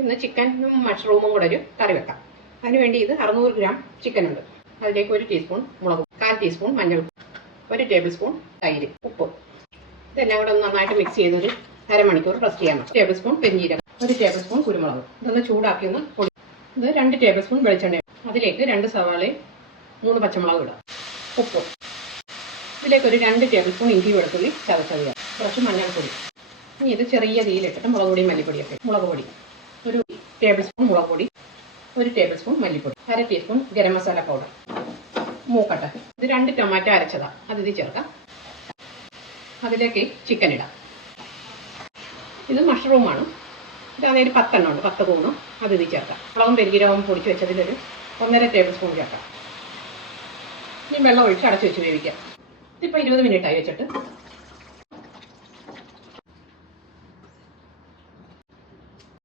ഇന്ന് ചിക്കനും മഷ്റൂമും കൂടെ ഒരു കറി വെക്കാം. അതിനുവേണ്ടി ഇത് 600 ഗ്രാം ചിക്കൻ ഉണ്ട്. അതിലേക്ക് 1 ടീസ്പൂൺ മുളക്, 1/4 ടീസ്പൂൺ മഞ്ഞൾ, 1 ടേബിൾ സ്പൂൺ തൈര്, ഉപ്പ്. ഇതെല്ലാം കൂടെ ഒന്ന് നന്നായിട്ട് മിക്സ് ചെയ്തൊരു അരമണിക്കൂർ റെസ്റ്റ് ചെയ്യാൻ വെക്കാം. ടേബിൾ സ്പൂൺ പെരിഞ്ജീരകം, 1 ടേബിൾ സ്പൂൺ കുരുമുളക്. ഇതൊന്ന് ചൂടാക്കി ഒന്ന് പൊടി. ഇത് 2 ടേബിൾ സ്പൂൺ വെളിച്ചെണ്ണ. അതിലേക്ക് 2 സവാളയും 3 പച്ചമുളകും ഇടാം. ഉപ്പ്. ഇതിലേക്ക് ഒരു 2 ടേബിൾ സ്പൂൺ ഇഞ്ചി വെളുത്തുള്ളി ചതച്ചത്, കുറച്ച് മഞ്ഞൾപ്പൊടി. ഇനി ഇത് ചെറിയ തീയിലിട്ടിട്ട് മുളക് പൊടിയും മല്ലിപ്പൊടിയൊക്കെ. മുളക് പൊടി 1 ടേബിൾ സ്പൂൺ മുളക് പൊടി, 1 ടേബിൾ സ്പൂൺ മല്ലിപ്പൊടി, 1/2 ടീസ്പൂൺ ഗരം മസാല പൗഡർ, മൂക്കട്ട. ഇത് 2 ടൊമാറ്റോ അരച്ചതാ, അത് ഇത് ചേർക്കാം. അതിലേക്ക് ചിക്കൻ ഇടാം. ഇത് മഷ്റൂമാണ്. ഇത് അതൊരു 10 എണ്ണം ഉണ്ട്, 10 കൂണും അത് ഇത് ചേർക്കാം. മുളകും പെരിഞ്ജീരകവും പൊടിച്ച് വെച്ചതിലൊരു 1.5 ടേബിൾ സ്പൂൺ ചേർക്കാം. ഇനി വെള്ളം ഒഴിച്ച് അടച്ചു വെച്ച് വേവിക്കാം. ഇതിപ്പോൾ 20 മിനിറ്റായി വെച്ചിട്ട്.